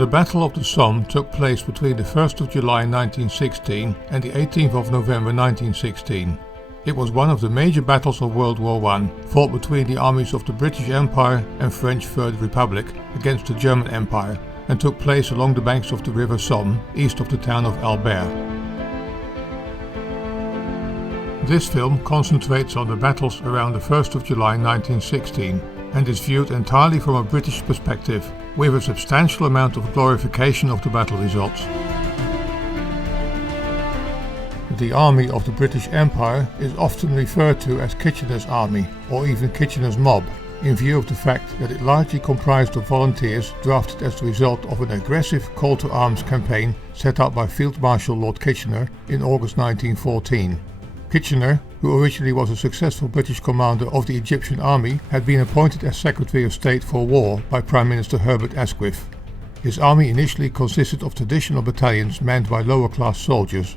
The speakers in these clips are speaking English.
The Battle of the Somme took place between the 1st of July 1916 and the 18th of November 1916. It was one of the major battles of World War I, fought between the armies of the British Empire and French Third Republic against the German Empire, and took place along the banks of the river Somme, east of the town of Albert. This film concentrates on the battles around the 1st of July 1916 and is viewed entirely from a British perspective, with a substantial amount of glorification of the battle results. The army of the British Empire is often referred to as Kitchener's army, or even Kitchener's mob, in view of the fact that it largely comprised of volunteers drafted as the result of an aggressive call to arms campaign set up by Field Marshal Lord Kitchener in August 1914. Kitchener, who originally was a successful British commander of the Egyptian army, had been appointed as Secretary of State for War by Prime Minister Herbert Asquith. His army initially consisted of traditional battalions manned by lower-class soldiers.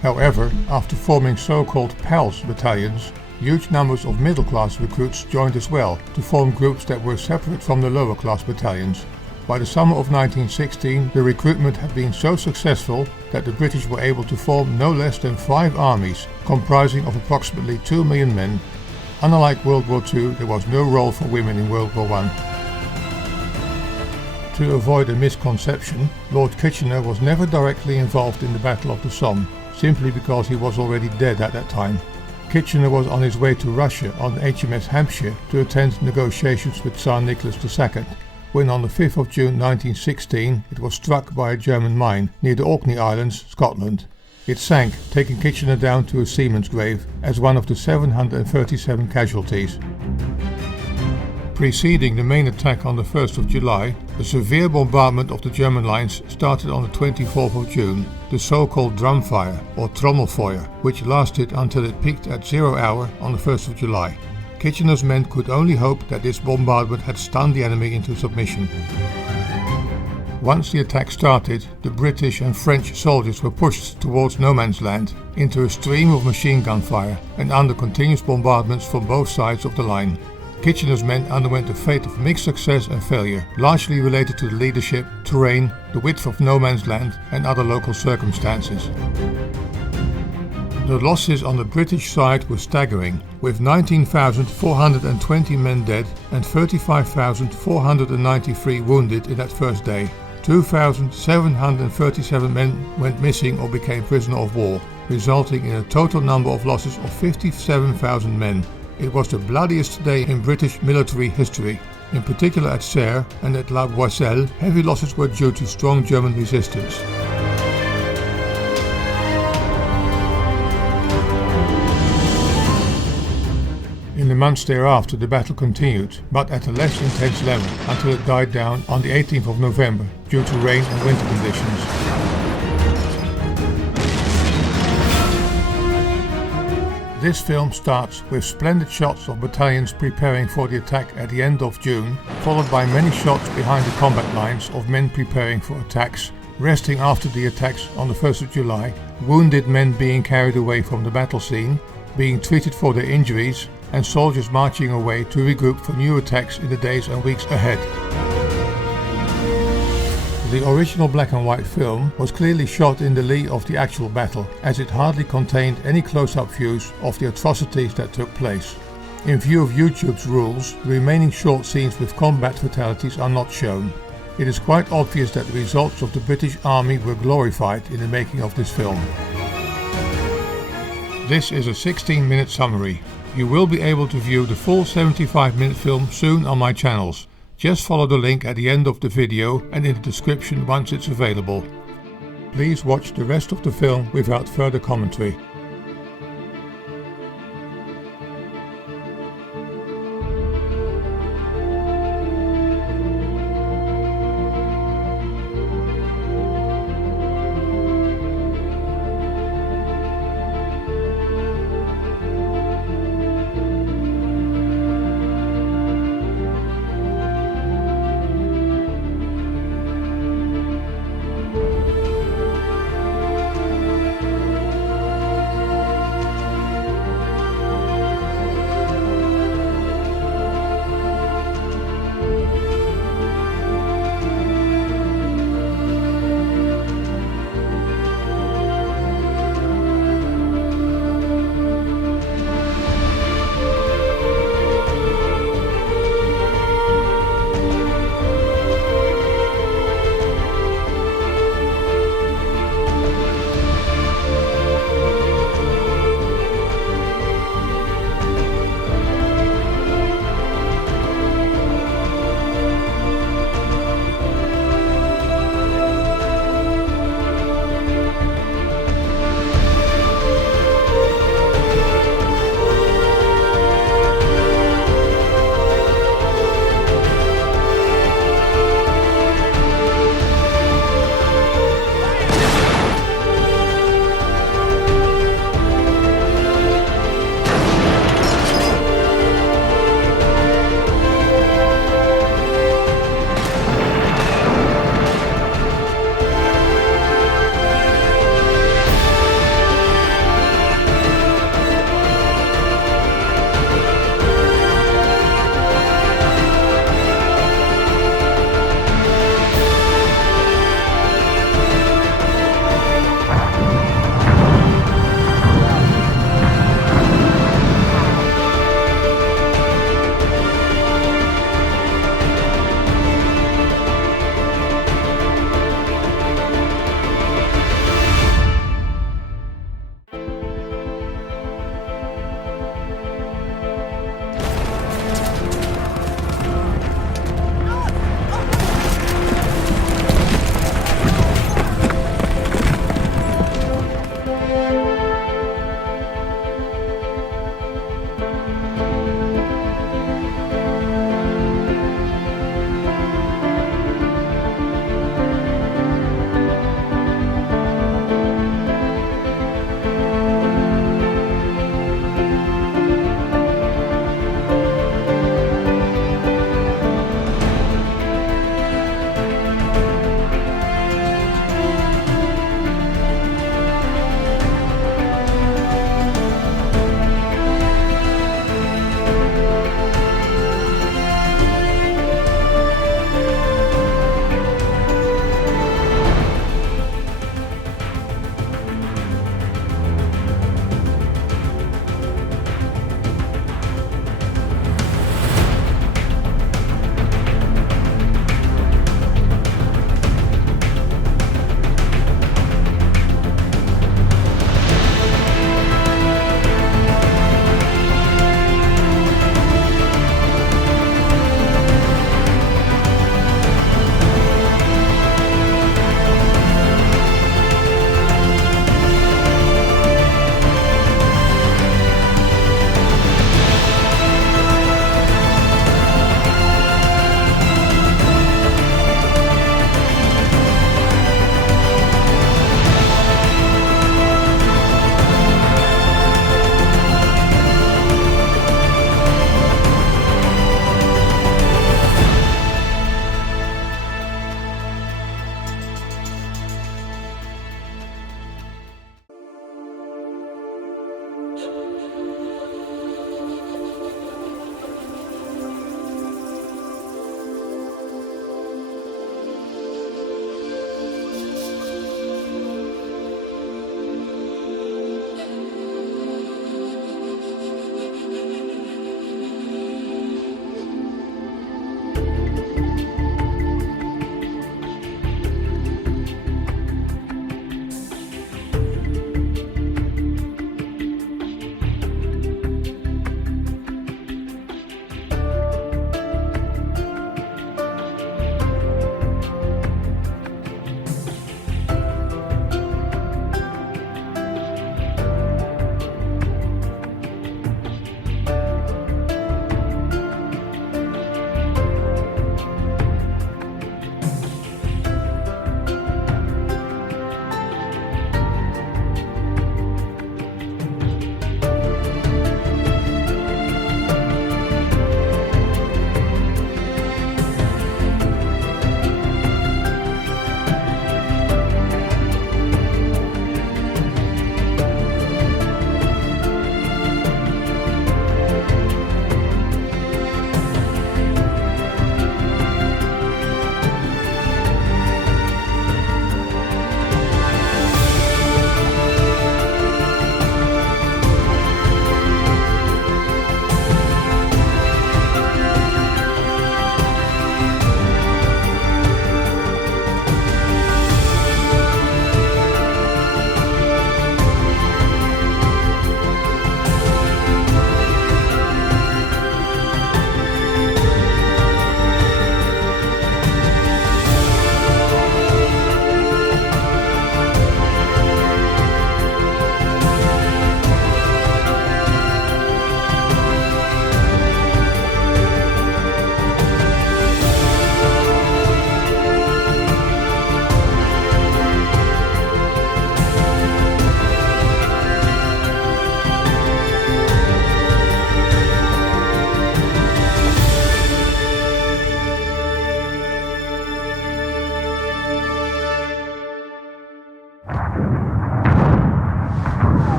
However, after forming so-called PALS battalions, huge numbers of middle-class recruits joined as well to form groups that were separate from the lower-class battalions. By the summer of 1916, the recruitment had been so successful that the British were able to form no less than 5 armies, comprising of approximately 2 million men. Unlike World War II, there was no role for women in World War I. To avoid a misconception, Lord Kitchener was never directly involved in the Battle of the Somme, simply because he was already dead at that time. Kitchener was on his way to Russia on HMS Hampshire to attend negotiations with Tsar Nicholas II, when on the 5th of June 1916 it was struck by a German mine near the Orkney Islands, Scotland. It sank, taking Kitchener down to a seaman's grave as one of the 737 casualties. Preceding the main attack on the 1st of July, the severe bombardment of the German lines started on the 24th of June, the so-called drumfire or trommelfeuer, which lasted until it peaked at 0 hour on the 1st of July. Kitchener's men could only hope that this bombardment had stunned the enemy into submission. Once the attack started, the British and French soldiers were pushed towards no man's land, into a stream of machine gun fire and under continuous bombardments from both sides of the line. Kitchener's men underwent a fate of mixed success and failure, largely related to the leadership, terrain, the width of no man's land and other local circumstances. The losses on the British side were staggering, with 19,420 men dead and 35,493 wounded in that first day. 2,737 men went missing or became prisoner of war, resulting in a total number of losses of 57,000 men. It was the bloodiest day in British military history. In particular at Serre and at La Boisselle, heavy losses were due to strong German resistance. In the months thereafter, the battle continued, but at a less intense level, until it died down on the 18th of November due to rain and winter conditions. This film starts with splendid shots of battalions preparing for the attack at the end of June, followed by many shots behind the combat lines of men preparing for attacks, resting after the attacks on the 1st of July, wounded men being carried away from the battle scene, being treated for their injuries, and soldiers marching away to regroup for new attacks in the days and weeks ahead. The original black and white film was clearly shot in the lee of the actual battle, as it hardly contained any close-up views of the atrocities that took place. In view of YouTube's rules, the remaining short scenes with combat fatalities are not shown. It is quite obvious that the results of the British Army were glorified in the making of this film. This is a 16-minute summary. You will be able to view the full 75-minute film soon on my channels. Just follow the link at the end of the video and in the description once it's available. Please watch the rest of the film without further commentary.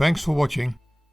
Thanks for watching.